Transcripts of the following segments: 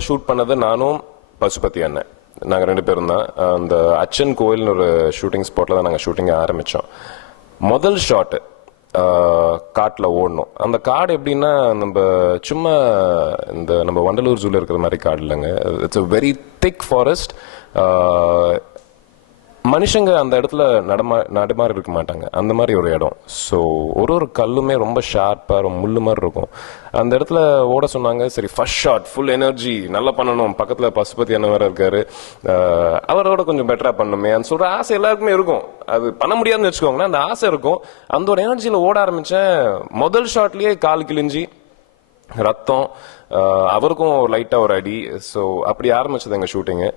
படத்தில் ஷூட் பண்ணது நானும் பசுபதி அண்ணன், நாங்கள் 2 பேரும் தான். அந்த அச்சன் கோயில்னு ஒரு ஷூட்டிங் ஸ்பாட்டில் தான் நாங்கள் ஷூட்டிங்கை ஆரம்பித்தோம். முதல் ஷாட்டு காட்டில் ஓடணும். அந்த காடு எப்படின்னா நம்ம சும்மா இந்த நம்ம வண்டலூர் ஜூவில் இருக்கிற மாதிரி காடு இல்லைங்க. It's a very thick forest. மனுஷங்க அந்த இடத்துல நடுமாறி இருக்க மாட்டாங்க, அந்த மாதிரி ஒரு இடம். ஸோ ஒரு கல்லுமே ரொம்ப ஷார்ப்பாக ரொம்ப முள்ளு மாதிரி இருக்கும். அந்த இடத்துல ஓட சொன்னாங்க. சரி, ஃபர்ஸ்ட் ஷாட் ஃபுல் எனர்ஜி நல்லா பண்ணணும். பக்கத்தில் பசுபதி அண்ணன் வேற இருக்காரு, அவரோட கொஞ்சம் பெட்டராக பண்ணணுமே அந்த சொல்கிற ஆசை எல்லாருக்குமே இருக்கும். அது பண்ண முடியாதுன்னு வச்சுக்கோங்களேன், அந்த ஆசை இருக்கும். அந்த ஒரு எனர்ஜியில் ஓட ஆரம்பித்தேன். முதல் ஷாட்லேயே கால் கிழிஞ்சி ரத்தம், அவருக்கும் லைட்டாக ஒரு அடி. ஸோ அப்படி ஆரம்பிச்சது எங்கள் ஷூட்டிங்கு.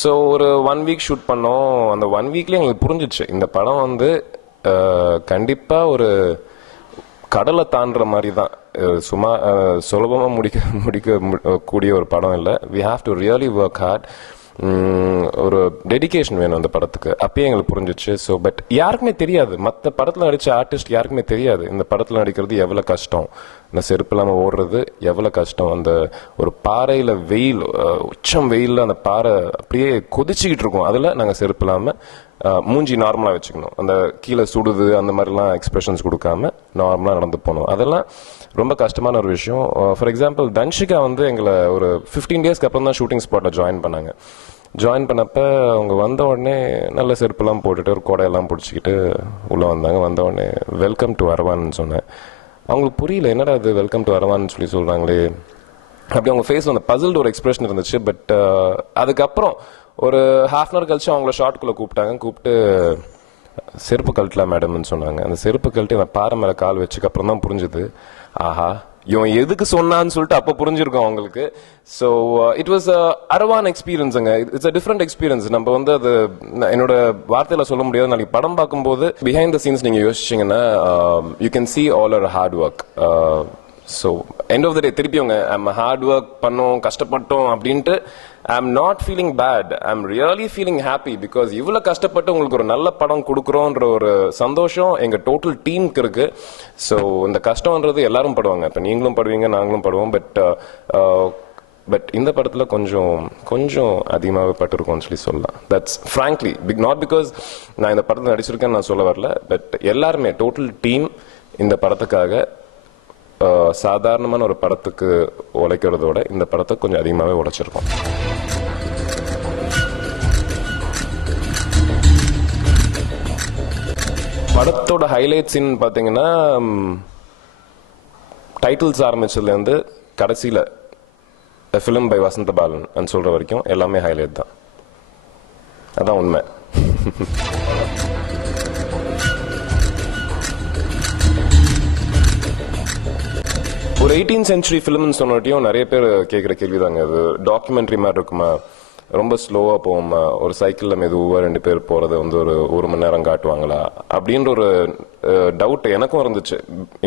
ஸோ ஒரு 1 வீக் ஷூட் பண்ணோம். அந்த 1 வீக்லேயே எங்களுக்கு புரிஞ்சிச்சு இந்த படம் வந்து கண்டிப்பாக ஒரு கடலை தாண்டுற மாதிரி தான். சும்மா சுலபமாக முடிக்க கூடிய ஒரு படம் இல்லை. We have to really work hard. ஒரு டெடிகேஷன் வேணும் அந்த படத்துக்கு. அப்பயே எங்களுக்கு புரிஞ்சிச்சு. ஸோ பட் யாருக்குமே தெரியாது, மற்ற படத்தில் நடித்த ஆர்டிஸ்ட் யாருக்குமே தெரியாது இந்த படத்தில் நடிக்கிறது எவ்வளோ கஷ்டம், இந்த செருப்பு இல்லாமல் ஓடுறது எவ்வளோ கஷ்டம். அந்த ஒரு பாறையில் வெயில், உச்சம் வெயிலில் அந்த பாறை அப்படியே கொதிச்சுக்கிட்டு இருக்கும். அதில் நாங்கள் செருப்பு இல்லாமல் மூஞ்சி நார்மலாக வச்சுக்கணும். அந்த கீழே சுடுது அந்த மாதிரிலாம் எக்ஸ்பிரஷன்ஸ் கொடுக்காம நார்மலாக நடந்து போகணும். அதெல்லாம் ரொம்ப கஷ்டமான ஒரு விஷயம். ஃபார் எக்ஸாம்பிள் தன்ஷிகா வந்து எங்களை ஒரு 15 டேஸ்க்கு அப்புறம் தான் ஷூட்டிங் ஸ்பாட்டில் ஜாயின் பண்ணாங்க. ஜாயின் பண்ணப்போ அவங்க வந்த உடனே நல்ல செருப்புலாம் போட்டுட்டு ஒரு கொடையெல்லாம் பிடிச்சிக்கிட்டு உள்ளே வந்தாங்க. வந்த உடனே வெல்கம் டு அரவான்னு சொன்னேன். அவங்களுக்கு புரியல, என்னடா அது வெல்கம் டு அரவான்னு சொல்லி சொல்கிறாங்களே. அப்படி அவங்க ஃபேஸில் அந்த பசில்டு ஒரு எக்ஸ்பிரஷன் இருந்துச்சு. பட் அதுக்கப்புறம் ஒரு ½ hour கழிச்சு அவங்கள ஷார்ட்குள்ளே கூப்பிட்டு செருப்பு கழட்டலாம் மேடம்னு சொன்னாங்க. அந்த செருப்பு கழட்டி அந்த பாறை மேலே கால் வச்சுக்கப்புறம் தான் புரிஞ்சுது, ஆஹா இவன் எதுக்கு சொன்னான்னு சொல்லிட்டு அப்போ புரிஞ்சிருக்கோம் அவங்களுக்கு. ஸோ இட் வாஸ் அரவான் எக்ஸ்பீரியன்ஸுங்க. It's a different experience. நம்ம வந்து அது என்னோட வார்த்தையில் சொல்ல முடியாது. நாளைக்கு படம் பார்க்கும்போது பிஹைண்ட் த சீன்ஸ் நீங்கள் யோசிச்சிங்கன்னா you can see all our hard work. So end of the day திருப்பி அவங்க ஐம் ஹார்ட் ஒர்க் பண்ணோம், கஷ்டப்பட்டோம் அப்படின்ட்டு I'm not feeling bad, I'm really feeling happy. Because இவ்வளோ கஷ்டப்பட்டு உங்களுக்கு ஒரு நல்ல படம் கொடுக்குறோன்ற ஒரு சந்தோஷம் எங்கள் டோட்டல் டீமுக்கு இருக்கு. ஸோ இந்த கஷ்டம்ன்றது எல்லாரும் படுவாங்க. இப்போ நீங்களும் படுவீங்க, நாங்களும் படுவோம். பட் இந்த படத்தில் கொஞ்சம் அதிகமாகவே பட்டிருக்கோம்னு சொல்லலாம். தட்ஸ் ஃப்ராங்க்லி நாட் பிகாஸ் நான் இந்த படத்தில் நடிச்சிருக்கேன்னு நான் சொல்ல வரல. பட் எல்லாருமே டோட்டல் டீம் இந்த படத்துக்காக சாதாரணமான ஒரு படத்துக்கு உழைக்கிறதோட இந்த படத்தை கொஞ்சம் அதிகமாகவே உழைச்சிருக்கோம். படத்தோட ஹைலைட்ஸ்ன்னு பார்த்தீங்கன்னா டைட்டில்ஸ் ஆரம்பிச்சதுலேருந்து கடைசியில் ஃபிலிம் பை வசந்த பாலன் சொல்கிற வரைக்கும் எல்லாமே ஹைலைட் தான். அதான் உண்மை. ஒரு 18th century ஃபிலிம்னு சொன்னட்டையும் நிறைய பேர் கேட்குற கேள்வி தாங்க, அது டாக்குமெண்ட்ரி மாதிரி இருக்குமா, ரொம்ப ஸ்லோவாக போகுமா, ஒரு சைக்கிளில் மெதுவாக 2 பேர் போகிறத வந்து ஒரு மணி நேரம் காட்டுவாங்களா அப்படின்ற ஒரு டவுட் எனக்கும் இருந்துச்சு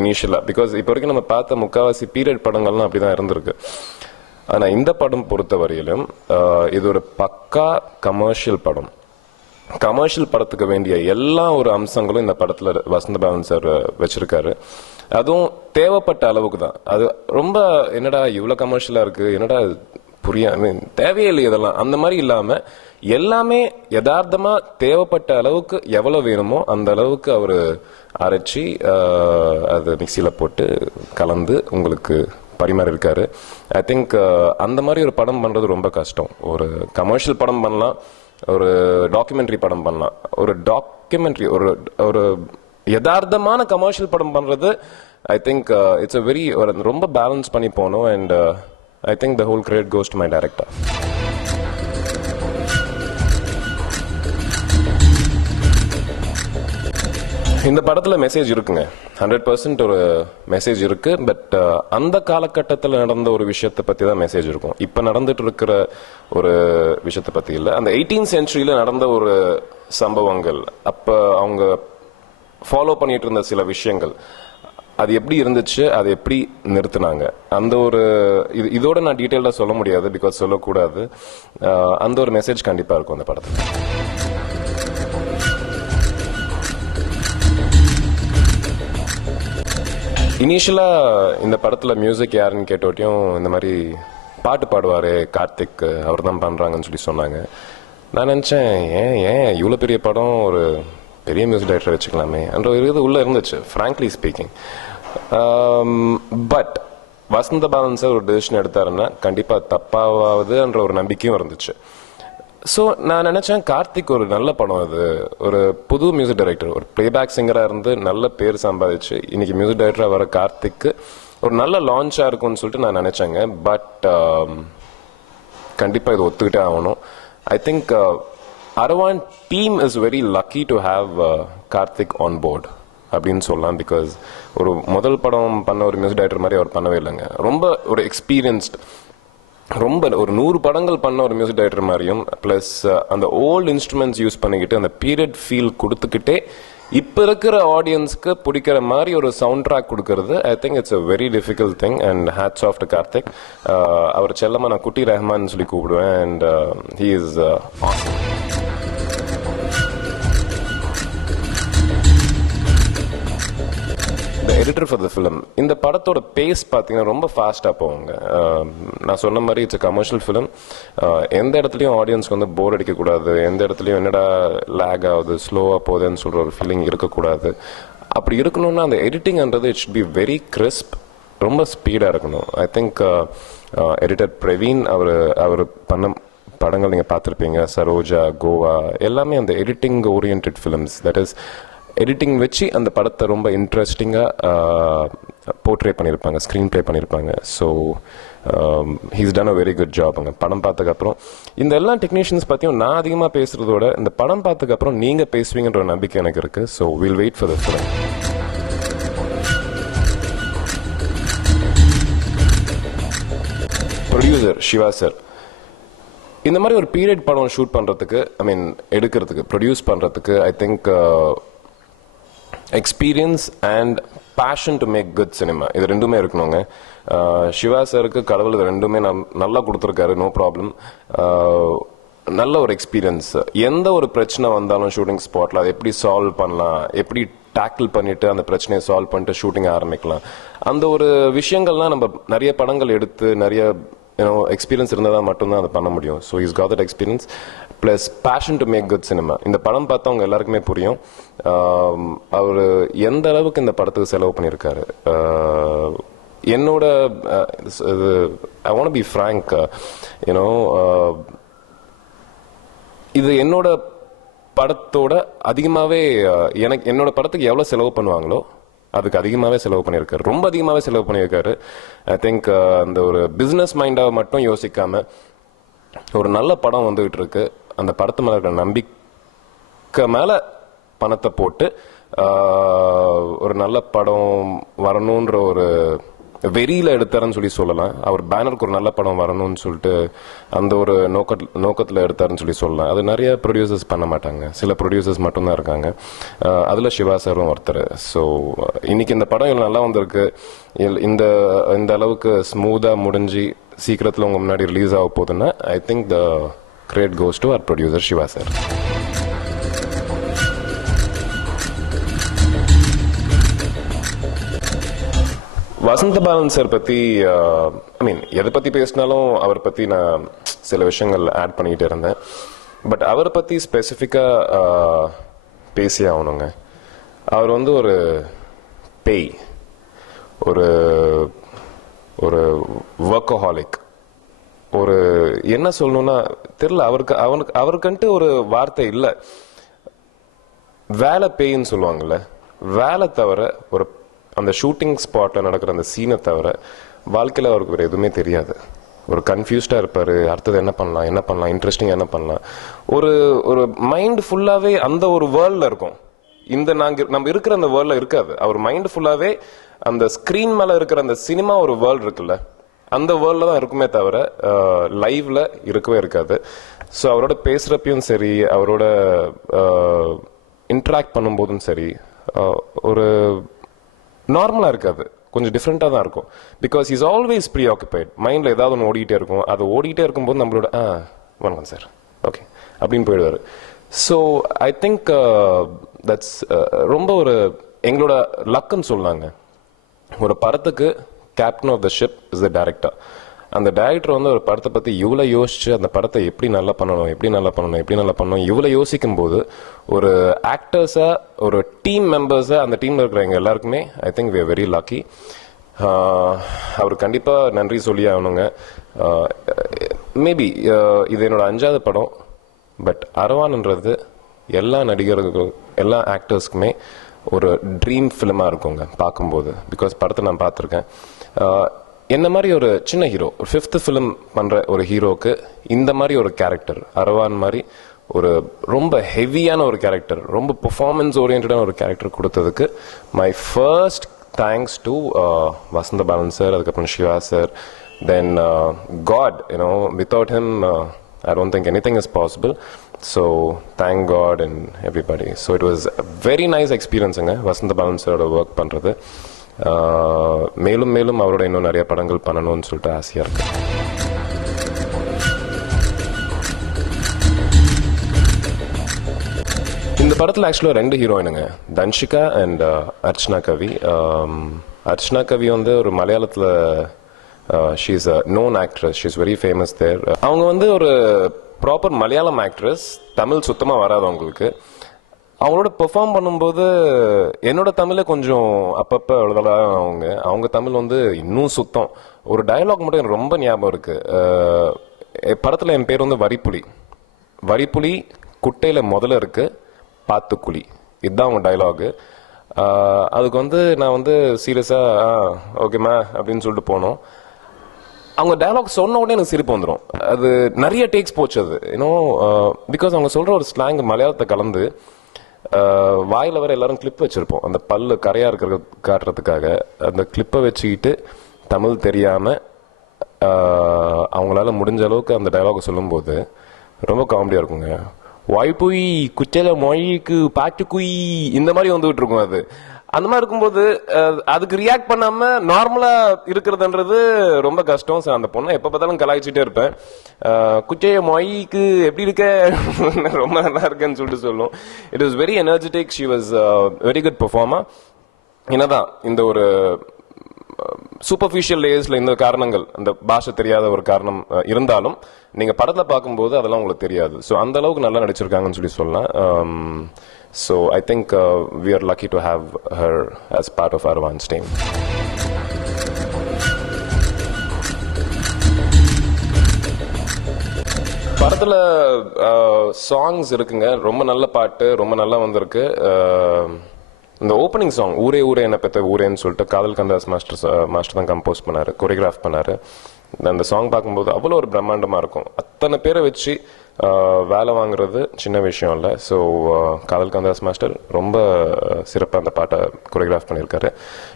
இனிஷியலாக. பிகாஸ் இப்போ வரைக்கும் நம்ம பார்த்த முக்கால்வாசி பீரியட் படங்கள்லாம் அப்படி தான் இருந்திருக்கு. ஆனால் இந்த படம் பொறுத்த வரையிலும் இது ஒரு பக்கா கமர்ஷியல் படம். கமர்ஷியல் படத்துக்கு வேண்டிய எல்லா ஒரு அம்சங்களும் இந்த படத்தில் வசந்த பாலன் சார் வச்சிருக்காரு. அதுவும் தேவைப்பட்ட அளவுக்கு தான். அது ரொம்ப என்னடா இவ்வளோ கமர்ஷியலாக இருக்குது, என்னடா தேவையே இல்லை இதெல்லாம், அந்த மாதிரி இல்லாமல் எல்லாமே யதார்த்தமாக தேவைப்பட்ட அளவுக்கு எவ்வளோ வேணுமோ அந்த அளவுக்கு அவர் அரைச்சி அது மிக்சியில் போட்டு கலந்து உங்களுக்கு பரிமாறி இருக்காரு. ஐ திங்க் அந்த மாதிரி ஒரு படம் பண்ணுறது ரொம்ப கஷ்டம். ஒரு கமர்ஷியல் படம் பண்ணலாம், ஒரு டாக்குமெண்ட்ரி படம் பண்ணலாம். ஒரு டாக்குமெண்ட்ரி ஒரு யதார்த்தமான கமர்ஷியல் படம் பண்றது ஐ திங்க் இட்ஸ் அ வெரி ரொம்ப பேலன்ஸ் பண்ணி போகணும். And I think the whole credit goes to my director. இந்த படத்தில் மெசேஜ் இருக்குங்க, 100% ஒரு மெசேஜ் இருக்கு. பட் அந்த காலகட்டத்தில் நடந்த ஒரு விஷயத்தை பற்றி தான் மெசேஜ் இருக்கும். இப்போ நடந்துட்டு இருக்கிற ஒரு விஷயத்தை பற்றி இல்லை. அந்த 18th centuryல நடந்த ஒரு சம்பவங்கள், அப்போ அவங்க ஃபாலோ பண்ணிட்டு இருந்த சில விஷயங்கள், அது எப்படி இருந்துச்சு, அதை எப்படி நிறுத்தினாங்க, அந்த ஒரு இதோட நான் டீட்டெயிலாக சொல்ல முடியாது, பிகாஸ் சொல்லக்கூடாது. அந்த ஒரு மெசேஜ் கண்டிப்பாக இருக்கும் அந்த படத்தில். இனிஷியலாக இந்த படத்தில் மியூசிக் யாருன்னு கேட்டோட்டையும் இந்த மாதிரி பாட்டு பாடுவார் கார்த்திக், அவர் தான் பண்ணுறாங்கன்னு சொல்லி சொன்னாங்க. நான் நினச்சேன், ஏன் ஏன் இவ்வளோ பெரிய படம் ஒரு பெரிய மியூசிக் டைரக்டர் வச்சுக்கலாமே என்ற ஒரு இது உள்ளே இருந்துச்சு, frankly speaking. But Vasantha Balan sir ஒரு டெசிஷன் எடுத்தாருன்னா கண்டிப்பாக தப்பாவாதுன்ற ஒரு நம்பிக்கையும் இருந்துச்சு. ஸோ நான் நினச்சேன், கார்த்திக் ஒரு நல்ல படம், அது ஒரு புது மியூசிக் டைரக்டர், ஒரு பிளேபேக் சிங்கராக இருந்து நல்ல பேர் சம்பாதிச்சு இன்னைக்கு மியூசிக் டைரக்டராக வர கார்த்திக்கு ஒரு நல்ல லான்ச்சாக இருக்கும்னு சொல்லிட்டு நான் நினச்சேங்க. பட் கண்டிப்பாக இது ஒத்துக்கிட்டே ஆகணும். I think Aravan team is very lucky to have Karthik on board அப்படின்னு சொல்லலாம். பிகாஸ் ஒரு முதல் படம் பண்ண ஒரு மியூசிக் டைரக்டர் மாதிரி அவர் பண்ணவே இல்லைங்க. ரொம்ப ஒரு எக்ஸ்பீரியன்ஸ்ட், ரொம்ப ஒரு 100 படங்கள் பண்ண ஒரு மியூசிக் டைரக்டர் மாதிரியும், ப்ளஸ் அந்த ஓல்டு இன்ஸ்ட்ருமெண்ட்ஸ் யூஸ் பண்ணிக்கிட்டு அந்த பீரியட் ஃபீல் கொடுத்துக்கிட்டே இப்போ இருக்கிற ஆடியன்ஸ்க்கு பிடிக்கிற மாதிரி ஒரு சவுண்ட் ட்ராக் கொடுக்கறது, I think it's a very difficult thing. And hats off to Karthik. அவர் செல்லமாக நான் குட்டி ரஹ்மான் சொல்லி கூப்பிடுவேன். And he is awesome. Editor for the film. இந்த படத்தோட பேஸ் பார்த்தீங்கன்னா ரொம்ப ஃபாஸ்ட்டாக போவாங்க. நான் சொன்ன மாதிரி இட்ஸ் கமர்ஷியல் ஃபிலிம். எந்த இடத்துலையும் ஆடியன்ஸ்க்கு வந்து போர் அடிக்கக்கூடாது, எந்த இடத்துலையும் என்னடா லேக் ஆகுது ஸ்லோவாக போகுதுன்னு சொல்கிற ஒரு ஃபீலிங் இருக்கக்கூடாது. அப்படி இருக்கணும்னா அந்த எடிட்டிங்ன்றது it should be very crisp, ரொம்ப ஸ்பீடாக இருக்கணும். ஐ திங்க் எடிட்டர் பிரவீன் அவர் பண்ண படங்கள் நீங்கள் பார்த்துருப்பீங்க, சரோஜா, கோவா, எல்லாமே அந்த editing orient films. That is editing வச்சு அந்த படத்தை ரொம்ப இன்ட்ரெஸ்டிங்காக போர்ட்ரே பண்ணியிருப்பாங்க, ஸ்க்ரீன் ப்ளே பண்ணியிருப்பாங்க. So he's done a very good ஜாப்ங்க. படம் பார்த்ததுக்கப்புறம் இந்த எல்லா டெக்னீஷியன்ஸ் பற்றியும் நான் அதிகமாக பேசுகிறதோட இந்த படம் பார்த்ததுக்கப்புறம் நீங்கள் பேசுவீங்கன்ற ஒரு நம்பிக்கை எனக்கு இருக்குது. So will wait for the film. Producer Siva sir. இந்த மாதிரி ஒரு பீரியட் படம் ஷூட் பண்ணுறதுக்கு, ஐ மீன் எடுக்கிறதுக்கு, ப்ரொடியூஸ் பண்ணுறதுக்கு, I think experience and passion to make good cinema, இது ரெண்டுமே இருக்கணுங்க. சிவா சாருக்கு கடவுள் இது ரெண்டுமே நல்லா கொடுத்துருக்காரு, நோ ப்ராப்ளம். நல்ல ஒரு எக்ஸ்பீரியன்ஸ், எந்த ஒரு பிரச்சனை வந்தாலும் ஷூட்டிங் ஸ்பாட்டில் அதை எப்படி சால்வ் பண்ணலாம், எப்படி டேக்கிள் பண்ணிட்டு அந்த பிரச்சனையை சால்வ் பண்ணிட்டு ஷூட்டிங் ஆரம்பிக்கலாம், அந்த ஒரு விஷயங்கள்லாம் நம்ம நிறைய படங்கள் எடுத்து நிறைய எக்ஸ்பீரியன்ஸ் இருந்தால் தான் மட்டும்தான் அதை பண்ண முடியும். So he's got that experience plus passion to make good cinema. இந்த படம் பார்த்தா அவங்க எல்லாருக்குமே புரியும் அவர் எந்த அளவுக்கு இந்த படத்துக்கு செலவு பண்ணியிருக்காரு. என்னோட I want be frank, you know இது என்னோட படத்தோட அதிகமாகவே என்னோட படத்துக்கு எவ்வளோ செலவு பண்ணுவாங்களோ அதுக்கு அதிகமாகவே செலவு பண்ணியிருக்காரு, ரொம்ப அதிகமாகவே செலவு பண்ணியிருக்காரு. ஐ திங்க் அந்த ஒரு பிஸ்னஸ் மைண்டாக மட்டும் யோசிக்காம ஒரு நல்ல படம் வந்துகிட்டு இருக்கு, அந்த படத்து மேலே இருக்கிற நம்பிக்கை மேலே பணத்தை போட்டு ஒரு நல்ல படம் வரணுன்ற ஒரு வெறியில் எடுத்தாருன்னு சொல்லி சொல்லலாம். அவர் பேனருக்கு ஒரு நல்ல படம் வரணும்னு சொல்லிட்டு அந்த ஒரு நோக்கத்தில் எடுத்தாருன்னு சொல்லி சொல்லலாம். அது நிறைய ப்ரொடியூசர்ஸ் பண்ண மாட்டாங்க, சில ப்ரொடியூசர்ஸ் மட்டும்தான் இருக்காங்க. அதில் சிவா சாரும் ஒருத்தர். ஸோ இன்னைக்கு இந்த படம் இவ்வளோ நல்லா வந்திருக்கு, இந்த இந்த அளவுக்கு ஸ்மூத்தாக முடிஞ்சு சீக்கிரத்தில் உங்கள் முன்னாடி ரிலீஸ் ஆக போகுதுன்னா I think the credit goes to our producer Siva sir. Vasantha Balan sir பற்றி ஐ மீன் எதை பற்றி பேசினாலும் அவரை பற்றி நான் சில விஷயங்கள் ஆட் பண்ணிக்கிட்டே இருந்தேன். பட் அவரை பற்றி ஸ்பெசிஃபிக்காக பேசி ஆகணுங்க. அவர் வந்து ஒரு பேய், ஒரு ஒரு ஒர்க்கஹாலிக், ஒரு என்ன சொல்லணும்னா தெரியல, அவருக்குன்ட்டு ஒரு வார்த்தை இல்லை. வேலை பேயின்னு சொல்லுவாங்கல்ல, வேலை தவிர ஒரு அந்த ஷூட்டிங் ஸ்பாட்டில் நடக்கிற அந்த சீனை தவிர வாழ்க்கையில் அவருக்கு வேறு எதுவுமே தெரியாது. ஒரு கன்ஃபியூஸ்டாக இருப்பார், அடுத்தது என்ன பண்ணலாம், இன்ட்ரெஸ்டிங்காக என்ன பண்ணலாம், ஒரு ஒரு மைண்ட் ஃபுல்லாகவே அந்த ஒரு வேர்ல்டில் இருக்கும். இந்த நம்ம இருக்கிற அந்த வேர்ல்டில் இருக்காது. அவர் மைண்ட் ஃபுல்லாகவே அந்த ஸ்க்ரீன் மேலே இருக்கிற அந்த சினிமா ஒரு வேர்ல்டு இருக்குல்ல, அந்த வேர்ல்டில் தான் இருக்குமே தவிர லைவ்ல இருக்கவே இருக்காது. ஸோ அவரோட பேசுகிறப்பையும் சரி, அவரோட இன்ட்ராக்ட் பண்ணும்போதும் சரி, ஒரு நார்மலாக இருக்காது, கொஞ்சம் டிஃப்ரெண்ட்டாக தான் இருக்கும். Because he's always preoccupied, மைண்டில் ஏதாவது ஒன்று ஓடிக்கிட்டே இருக்கும். அது ஓடிக்கிட்டே இருக்கும்போது நம்மளோட வணக்கம் சார், ஓகே அப்படின்னு போயிடுவார். ஸோ ஐ திங்க் தட்ஸ் ரொம்ப ஒரு எங்களோட லக்குன்னு சொல்லாங்க. ஒரு படத்துக்கு captain of the ship is the director. அந்த டைரக்டர் வந்து ஒரு படத்தை பற்றி இவ்வளோ யோசிச்சு அந்த படத்தை எப்படி நல்லா பண்ணணும் இவ்வளோ யோசிக்கும் போது ஒரு ஆக்டர்ஸாக ஒரு டீம் மெம்பர்ஸாக அந்த டீமில் இருக்கிறவங்க எல்லாருக்குமே I think we are very lucky. அவர் கண்டிப்பாக நன்றி சொல்லி ஆகணுங்க. மேபி இது என்னோட 5வது படம். பட் அரவான்ன்றது எல்லா நடிகர்களுக்கும் எல்லா ஆக்டர்ஸ்க்குமே ஒரு ட்ரீம் ஃபிலிமாக இருக்குங்க பார்க்கும்போது. பிகாஸ் படத்தை நான் பார்த்துருக்கேன். என்ன மாதிரி ஒரு சின்ன ஹீரோ, ஒரு 5th ஃபிலிம் பண்ணுற ஒரு ஹீரோவுக்கு இந்த மாதிரி ஒரு கேரக்டர், அரவான் மாதிரி ஒரு ரொம்ப ஹெவியான ஒரு கேரக்டர், ரொம்ப பெர்ஃபார்மன்ஸ் ஓரியன்டான ஒரு கேரக்டர் கொடுத்ததுக்கு my first thanks to Vasantha Balan sir, அதுக்கப்புறம் Siva sir, then god. You know, without him I don't think anything is possible. So thank God and everybody. So it was a very nice experience anga வசந்த பாலன் சாரோட work பண்ணுறது. மேலும் மேலும் அவரோட இன்னும் நிறைய படங்கள் பண்ணணும்னு சொல்லிட்டு ஆசையாக இருக்கு. இந்த படத்தில் ஆக்சுவலாக 2 ஹீரோயினுங்க, தன்ஷிகா அண்ட் அர்ச்சனா கவி. அர்ச்சனா கவி வந்து ஒரு மலையாளத்தில் she is a known actress, she is very famous there. அவங்க வந்து ஒரு ப்ராப்பர் மலையாளம் ஆக்ட்ரஸ், தமிழ் சுத்தமாக வராது அவங்களுக்கு. அவங்களோட பெர்ஃபார்ம் பண்ணும்போது என்னோட தமிழை கொஞ்சம் அப்பப்போ எழுதலாம். அவங்க தமிழ் வந்து இன்னும் சுத்தம். ஒரு டயலாக் மட்டும் எனக்கு ரொம்ப ஞாபகம் இருக்கு. படத்தில் என் பேர் வந்து வரிப்புலி குட்டையில் முதல்ல இருக்கு பாத்துக்குழி, இதுதான் அவங்க டைலாகு. அதுக்கு வந்து நான் வந்து சீரியஸாக ஓகேம்மா அப்படின்னு சொல்லிட்டு போனோம். அவங்க டயலாக் சொன்ன உடனே எனக்கு சிரிப்பு வந்துடும். அது நிறைய டேக்ஸ் போச்சு அது, யூனோ, பிகாஸ் அவங்க சொல்கிற ஒரு ஸ்லாங் மலையாளத்தை கலந்து வாயில் வர எல்லாரும் கிளிப் வச்சுருப்போம், அந்த பல்லு கரையாக இருக்கிற காட்டுறதுக்காக. அந்த கிளிப்பை வச்சுக்கிட்டு தமிழ் தெரியாமல் அவங்களால முடிஞ்ச அளவுக்கு அந்த டயலாக் சொல்லும்போது ரொம்ப காமெடியாக இருக்குங்க. வாய்ப்புய் குச்சல மொழிக்கு பாட்டுக்குய் இந்த மாதிரி வந்துகிட்டு இருக்கும். அது அந்த மாதிரி இருக்கும்போது அதுக்கு ரியாக்ட் பண்ணாம நார்மலா இருக்கிறதுன்றது ரொம்ப கஷ்டம். சார் அந்த பொண்ணை எப்ப பார்த்தாலும் கலாய்ச்சிட்டே இருப்பேன். குச்சைய மொய்க்கு எப்படி இருக்க, ரொம்ப நல்லா இருக்கேன்னு சொல்லிட்டு சொல்லும். It was very energetic. She was very good performer. என்னதான் இந்த ஒரு சூப்பர்ஃபிஷியல் லேயர்ஸ்ல இந்த காரணங்கள், அந்த பாஷை தெரியாத ஒரு காரணம் இருந்தாலும் நீங்க படத்துல பார்க்கும்போது அதெல்லாம் உங்களுக்கு தெரியாது. ஸோ அந்த அளவுக்கு நல்லா நடிச்சிருக்காங்கன்னு சொல்லி சொல்லலாம். So I think we are lucky to have her as part of Arvan's team. படத்துல சாங்ஸ் இருக்குங்க, ரொம்ப நல்ல பாட்டு, ரொம்ப நல்லா வந்திருக்கு. இந்த ஓப்பனிங் சாங் ஊரே ஊரே என்ன பெத்த ஊரேன்னு சொல்லிட்டு காதல் கந்தாஸ் மாஸ்டர் தான் கம்போஸ் பண்ணாரு, கொரியோகிராஃப் பண்ணாரு. அந்த சாங் பார்க்கும்போது அவ்வளோ ஒரு பிரம்மாண்டமாக இருக்கும். அத்தனை பேரை வச்சு வேலை வாங்குறது சின்ன விஷயம் இல்லை. ஸோ காதல் கந்தாஸ் மாஸ்டர் ரொம்ப சிறப்பாக அந்த பாட்டை கொரியோகிராஃப் பண்ணியிருக்காரு.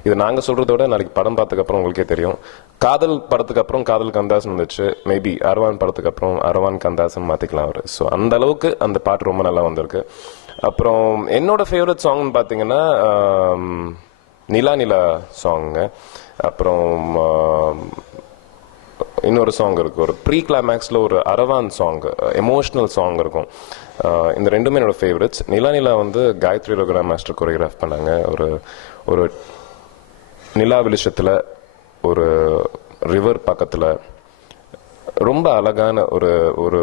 இது நாங்கள் சொல்கிறத விட நாளைக்கு படம் பார்த்ததுக்கப்புறம் உங்களுக்கே தெரியும். காதல் படத்துக்கு அப்புறம் காதல் கந்தாஸ் வந்துச்சு, மேபி அரவான் படத்துக்கு அப்புறம் அரவான் கந்தாஸ்ன்னு மாற்றிக்கலாம் அவர். ஸோ அந்த அளவுக்கு அந்த பாட்டு ரொம்ப நல்லா வந்திருக்கு. அப்புறம் என்னோட ஃபேவரட் சாங்னு பார்த்தீங்கன்னா நிலா நிலா சாங்குங்க. அப்புறம் இன்னொரு சாங் இருக்கு, ஒரு ப்ரீ கிளைமேக்ஸில் ஒரு அரவான் சாங், எமோஷ்னல் சாங் இருக்கும். இந்த ரெண்டுமே என்னோட ஃபேவரட்ஸ். நிலா நிலா வந்து காயத்ரி ரகுராம் மாஸ்டர் கொரியோகிராஃப் பண்ணாங்க. ஒரு நிலா வெளிச்சத்தில் ஒரு ரிவர் பக்கத்தில் ரொம்ப அழகான ஒரு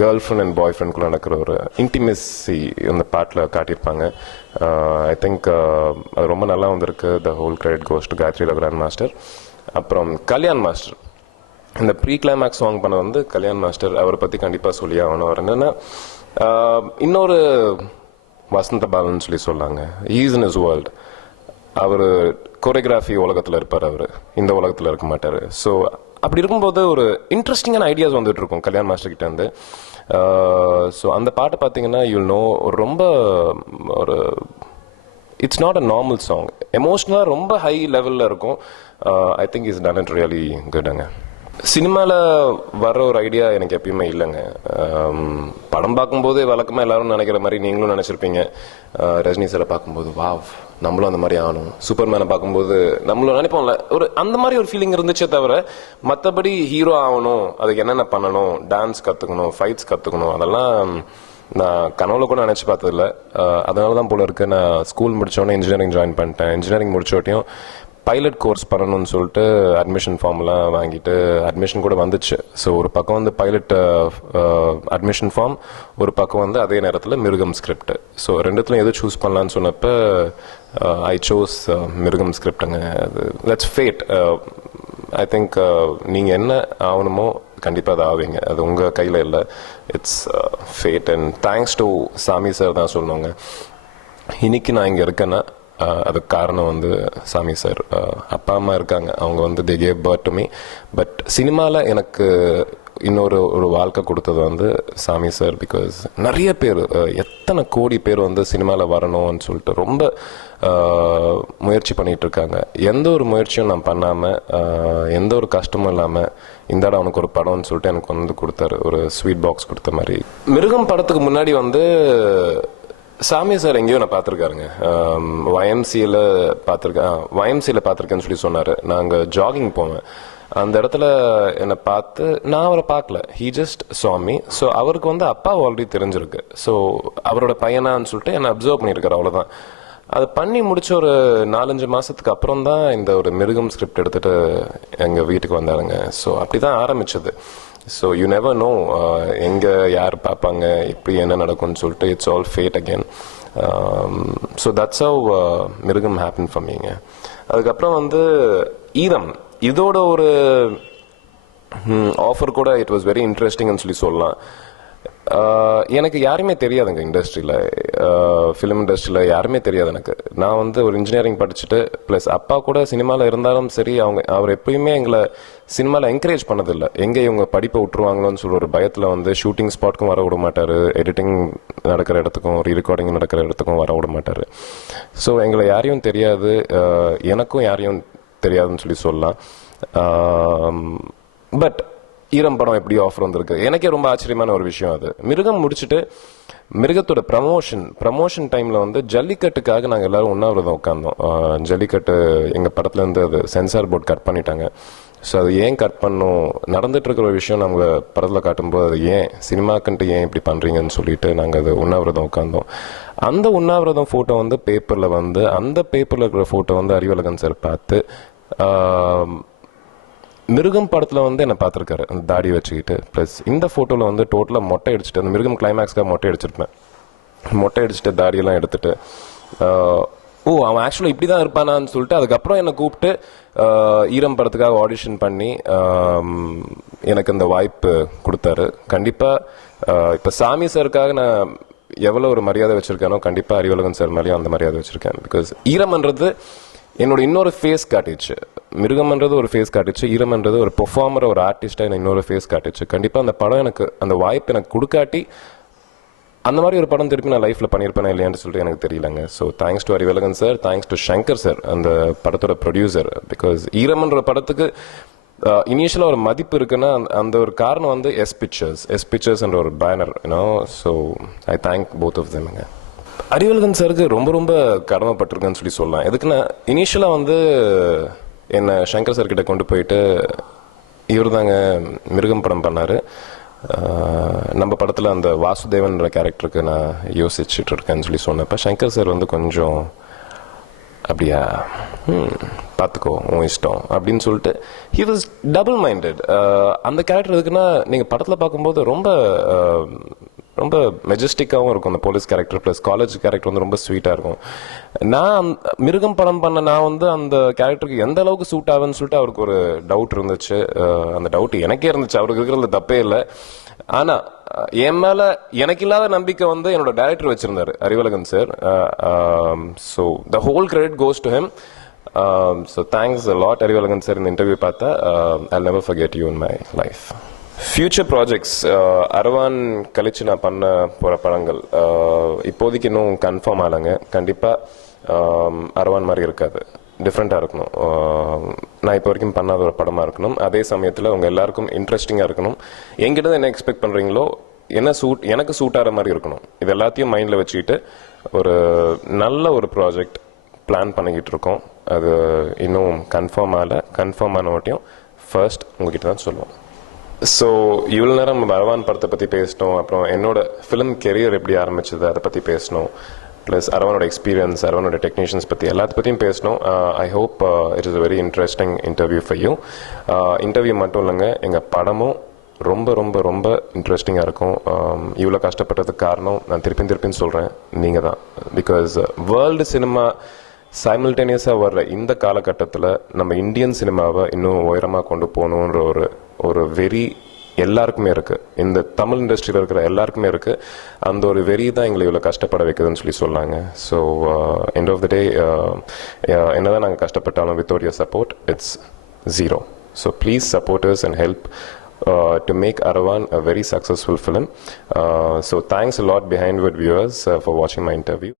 கேர்ள் ஃப்ரெண்ட் அண்ட் பாய் ஃப்ரெண்ட்குள்ள நடக்கிற ஒரு இன்டிமெசி அந்த பாட்டில் காட்டியிருப்பாங்க. ஐ திங்க் அது ரொம்ப நல்லா வந்திருக்கு. The whole credit goes to Gayathri Raghuram master. அப்புறம் கல்யாண் மாஸ்டர், இந்த ப்ரீ கிளைமேக்ஸ் சாங் பண்ண வந்து கல்யாண் மாஸ்டர். அவரை பற்றி கண்டிப்பாக சொல்லி ஆகணும். அவர் என்னென்னா இன்னொரு வசந்த பாலன் சொல்லி சொல்லாங்க. He's in his world. அவர் கொரியோகிராஃபி உலகத்தில் இருப்பார், அவர் இந்த உலகத்தில் இருக்க மாட்டார். ஸோ அப்படி இருக்கும்போது ஒரு இன்ட்ரெஸ்டிங்கான ஐடியாஸ் வந்துட்டு இருக்கும் கல்யாண் மாஸ்டர் கிட்ட இருந்து. ஸோ அந்த பாட்டை பார்த்தீங்கன்னா யூல் நோ, ரொம்ப ஒரு it's not a normal song. எமோஷ்னலாக ரொம்ப ஹை லெவலில் இருக்கும். I think is done it really குட்ங்க. சினிமாவில் வர்ற ஒரு ஐடியா எனக்கு எப்பயுமே இல்லைங்க. படம் பார்க்கும்போது வழக்கமாக எல்லாரும் நினைக்கிற மாதிரி நீங்களும் நினச்சிருப்பீங்க. ரஜினி சாரை பார்க்கும்போது வாவ் நம்மளும் அந்த மாதிரி ஆகணும், சூப்பர்மேனை பார்க்கும்போது நம்மளும் நினைப்போம்ல, ஒரு அந்த மாதிரி ஒரு ஃபீலிங் இருந்துச்சே தவிர மற்றபடி ஹீரோ ஆகணும், அதுக்கு என்னென்ன பண்ணணும், டான்ஸ் கற்றுக்கணும், ஃபைட்ஸ் கற்றுக்கணும், அதெல்லாம் நான் கனவுல கூட நினச்சி பார்த்ததில்ல. அதனால தான் போல இருக்கு நான் ஸ்கூல் முடித்தோடனே இன்ஜினியரிங் ஜாயின் பண்ணிட்டேன். இன்ஜினியரிங் முடிச்சோட்டையும் பைலட் கோர்ஸ் பண்ணணும்னு சொல்லிட்டு அட்மிஷன் ஃபார்ம்லாம் வாங்கிட்டு அட்மிஷன் கூட வந்துச்சு. ஸோ ஒரு பக்கம் வந்து பைலட் அட்மிஷன் ஃபார்ம், ஒரு பக்கம் வந்து அதே நேரத்தில் மிருகம் ஸ்கிரிப்ட். ஸோ ரெண்டுத்துலையும் எது சூஸ் பண்ணலான்னு சொன்னப்போ ஐ சோஸ் மிருகம் ஸ்கிரிப்டுங்க. அது தட்ஸ் ஃபேட். ஐ திங்க் நீங்கள் என்ன ஆகணுமோ கண்டிப்பாக அதை ஆவீங்க. அது உங்கள் கையில் இல்லை. It's fate. And thanks to Sami sir தான் சொல்லணுங்க. இன்னைக்கு நான் இங்கே இருக்கேன்னா அதுக்கு காரணம் வந்து சாமி சார். அப்பா அம்மா இருக்காங்க, அவங்க வந்து they gave birth to me. But சினிமாவில் எனக்கு ஒரு வாழ்க்கை கொடுத்தது வந்து சாமி சார். பிகாஸ் நிறைய பேர், எத்தனை கோடி பேர் வந்து சினிமாவில் வரணும்னு சொல்லிட்டு ரொம்ப முயற்சி பண்ணிகிட்டு இருக்காங்க. எந்த ஒரு முயற்சியும் நான் பண்ணாமல், எந்த ஒரு கஷ்டமும் இல்லாமல் இந்தாடா அவனுக்கு ஒரு படம்னு சொல்லிட்டு எனக்கு வந்து கொடுத்தாரு. ஒரு ஸ்வீட் பாக்ஸ் கொடுத்த மாதிரி. மிருகம் படத்துக்கு முன்னாடி வந்து சாமி சார் எங்கேயோ நான் பார்த்துருக்காருங்க. YMCAல பார்த்துருக்கேன்னு சொல்லி சொன்னார். நாங்கள் ஜாகிங் போவேன், அந்த இடத்துல என்னை பார்த்து, நான் அவரை பார்க்கல, he just saw me. So அவருக்கு வந்து அப்பா ஆல்ரெடி தெரிஞ்சிருக்கு. ஸோ அவரோட பையனான்னு சொல்லிட்டு என்னை அப்சர்வ் பண்ணியிருக்காரு, அவ்வளோதான். அது பண்ணி முடிச்ச ஒரு 4-5 மாதத்துக்கு அப்புறம் தான் இந்த ஒரு மிருகம் ஸ்கிரிப்ட் எடுத்துகிட்டு எங்கள் வீட்டுக்கு வந்தாருங்க. ஸோ அப்படி தான் ஆரம்பிச்சது. ஸோ யூ நெவர் நோ எங்கே யார் பார்ப்பாங்க, எப்படி என்ன நடக்கும்னு சொல்லிட்டு. It's all fate again. So that's how Mirugam happen for மீங்க. அதுக்கப்புறம் வந்து ஈரம், இதோட ஒரு ஆஃபர் கூட இட் வாஸ் வெரி இன்ட்ரெஸ்டிங்னு சொல்லலாம். எனக்கு யாருமே தெரியாதுங்க இண்டஸ்ட்ரியில், ஃபிலிம் இண்டஸ்ட்ரியில் யாருமே தெரியாது எனக்கு. நான் வந்து ஒரு இன்ஜினியரிங் படிச்சுட்டு, ப்ளஸ் அப்பா கூட சினிமாவில் இருந்தாலும் சரி, அவர் எப்பயுமே எங்களை சினிமாவில் என்கரேஜ் பண்ணதில்லை. எங்கே இவங்க படிப்பை விட்டுருவாங்களோன்னு சொல்ல ஒரு பயத்தில் வந்து ஷூட்டிங் ஸ்பாட்க்கும் வர விட மாட்டார், எடிட்டிங் நடக்கிற இடத்துக்கும் ரீரெக்கார்டிங் நடக்கிற இடத்துக்கும் வர விட மாட்டார். ஸோ எங்களை யாரையும் தெரியாது, எனக்கும் யாரையும் தெரியாதுன்னு சொல்லலாம். பட் ஈரம் படம் எப்படி ஆஃபர் வந்திருக்கு, எனக்கே ரொம்ப ஆச்சரியமான ஒரு விஷயம். அது மிருகம் முடிச்சுட்டு மிருகத்தோட ப்ரமோஷன் டைமில் வந்து ஜல்லிக்கட்டுக்காக நாங்கள் எல்லாரும் உண்ணாவிரதம் உட்காந்தோம். ஜல்லிக்கட்டு எங்கள் படத்துலேருந்து அது சென்சார் போர்டு கட் பண்ணிட்டாங்க. ஸோ அது ஏன் கட் பண்ணோம், நடந்துட்டு இருக்கிற ஒரு விஷயம் நம்ம படத்தில் காட்டும்போது அது ஏன் சினிமாக்குன்ட்டு ஏன் இப்படி பண்ணுறீங்கன்னு சொல்லிட்டு நாங்கள் அது உண்ணாவிரதம் உட்காந்தோம். அந்த உண்ணாவிரதம் ஃபோட்டோ வந்து பேப்பரில் வந்து, அந்த பேப்பரில் இருக்கிற ஃபோட்டோ வந்து அறிவழகன் சார் பார்த்து மிருகம் படத்தில் வந்து என்னை பார்த்துருக்காரு அந்த தாடி வச்சுக்கிட்டு. ப்ளஸ் இந்த ஃபோட்டோவில் வந்து டோட்டலாக மொட்டை அடிச்சுட்டு, அந்த மிருகம் கிளைமேக்ஸ்க்காக மொட்டை அடிச்சிருப்பேன், மொட்டை அடிச்சுட்டு தாடியெல்லாம் எடுத்துட்டு, அவன் ஆக்சுவலாக இப்படி தான் இருப்பானான்னு சொல்லிட்டு அதுக்கப்புறம் என்னை கூப்பிட்டு ஈரம் படத்துக்காக ஆடிஷன் பண்ணி எனக்கு அந்த வாய்ப்பு கொடுத்தாரு. கண்டிப்பாக இப்போ சாமி சாருக்காக நான் எவ்வளோ ஒரு மரியாதை வச்சுருக்கேனோ கண்டிப்பாக அறிவழகன் சார் மேலேயும் அந்த மரியாதை வச்சுருக்கேன். பிகாஸ் ஈரம்ன்றது என்னோட இன்னொரு ஃபேஸ் காட்டிச்சு, மிருகம்ன்றது ஒரு ஃபேஸ் காட்டிச்சு, ஈரம்ன்றது ஒரு பெர்ஃபார்மர், ஒரு ஆர்டிஸ்டாக எனக்கு இன்னொரு ஃபேஸ் காட்டிச்சு. கண்டிப்பாக அந்த படம் எனக்கு அந்த வாய்ப்பு எனக்கு கொடுக்காட்டி அந்த மாதிரி ஒரு படம் திருப்பி நான் லைஃப்பில் பண்ணியிருப்பேன் இல்லையான்னு சொல்லிட்டு எனக்கு தெரியலங்க. So thanks to Arivazhagan sir, thanks to Shankar sir, அந்த படத்தோட ப்ரொடியூசர். பிகாஸ் ஈரம்ன்ற படத்துக்கு இனிஷியலாக ஒரு மதிப்பு இருக்குன்னா அந்த ஒரு காரணம் வந்து எஸ் பிக்சர்ஸ்ன்ற ஒரு banner, you know. So I thank both of தெம்ங்க. அறிவழகன் சாருக்கு ரொம்ப ரொம்ப கடமைப்பட்டிருக்கேன்னு சொல்லலாம். எதுக்குன்னா இனிஷியலாக வந்து என்னை சங்கர் சார் கிட்ட கொண்டு போயிட்டு, இவர் தாங்க மிருகம் படம் பண்ணார், நம்ம படத்தில் அந்த வாசுதேவன்ற கேரக்டருக்கு நான் யோசிச்சுட்டு இருக்கேன்னு சொன்னப்போ சங்கர் சார் வந்து கொஞ்சம் அப்படியா, பார்த்துக்கோ உன் இஷ்டம் அப்படின்னு சொல்லிட்டு ஹி வாஸ் டபுள் மைண்டட். அந்த கேரக்டர் எதுக்குன்னா நீங்கள் படத்தில் பார்க்கும்போது ரொம்ப ரொம்ப மெஜஸ்டிக்காகவும் இருக்கும் அந்த police character, plus college character வந்து ரொம்ப ஸ்வீட்டாக இருக்கும். நான் மிருகம் படம் பண்ண நான் வந்து அந்த கேரக்டருக்கு எந்த அளவுக்கு சூட் ஆகுன்னு சொல்லிட்டு அவருக்கு ஒரு டவுட் இருந்துச்சு. அந்த டவுட் எனக்கே இருந்துச்சு, அவருக்கு இருக்கிறதுல தப்பே இல்லை. ஆனால் என் மேலே எனக்கு இல்லாத நம்பிக்கை வந்து என்னோட டைரக்டர் வச்சிருந்தாரு Arivazhagan sir. So the whole credit goes to him. So thanks a lot Arivazhagan sir. இந்த இன்டர்வியூ பார்த்தா I never forget you in my life. Future projects Aravan கழிச்சு நான் பண்ண போகிற படங்கள் இப்போதைக்கு இன்னும் கன்ஃபார்ம் ஆகலைங்க. கண்டிப்பாக அரவான் மாதிரி இருக்காது, டிஃப்ரெண்ட்டாக இருக்கணும். நான் இப்போ வரைக்கும் பண்ணாத ஒரு படமாக இருக்கணும். அதே சமயத்தில் உங்கள் எல்லாருக்கும் இன்ட்ரெஸ்டிங்காக இருக்கணும். எங்கிட்ட என்ன எக்ஸ்பெக்ட் பண்ணுறீங்களோ, எனக்கு சூட் ஆகிற மாதிரி இருக்கணும். இது எல்லாத்தையும் மைண்டில் வச்சுக்கிட்டு ஒரு நல்ல ஒரு ப்ராஜெக்ட் பிளான் பண்ணிக்கிட்டு இருக்கோம். அது இன்னும் கன்ஃபார்ம் ஆன வாட்டியும் ஃபர்ஸ்ட் உங்ககிட்ட தான் சொல்லுவோம். ஸோ இவ்வளோ நேரம் நம்ம அரவான் படத்தை பற்றி பேசினோம், அப்புறம் என்னோட ஃபிலிம் கெரியர் எப்படி ஆரம்பிச்சது அதை பற்றி பேசினோம். ப்ளஸ் அரவனோட எக்ஸ்பீரியன்ஸ், அரவனோட டெக்னீஷியன்ஸ் பற்றி எல்லாத்த பற்றியும் பேசணும். I hope it is a very interesting interview for you. Interview மட்டும் இல்லைங்க, எங்கள் படமும் ரொம்ப ரொம்ப ரொம்ப இன்ட்ரெஸ்டிங்காக இருக்கும். இவ்வளோ கஷ்டப்பட்டதுக்கு காரணம் நான் திருப்பின்னு சொல்கிறேன், நீங்கள் தான். பிகாஸ் வேர்ல்டு சினிமா சைமல்டேனியஸாக வர்ற இந்த காலகட்டத்தில் நம்ம இந்தியன் சினிமாவை இன்னும் உயரமாக கொண்டு போகணுன்ற ஒரு வெறி எல்லாருக்குமே இருக்குது. இந்த தமிழ் இண்டஸ்ட்ரியில் இருக்கிற எல்லாருக்குமே இருக்குது. அந்த ஒரு வெறி தான் எங்களை இவ்வளோ கஷ்டப்பட வைக்குதுன்னு சொன்னாங்க. ஸோ எண்ட் ஆஃப் த டே என்னதான் நாங்கள் கஷ்டப்பட்டாலும் without your support it's zero. So please support us and help to make Aravan a very successful film. So thanks a lot Behind Wood viewers for watching my interview.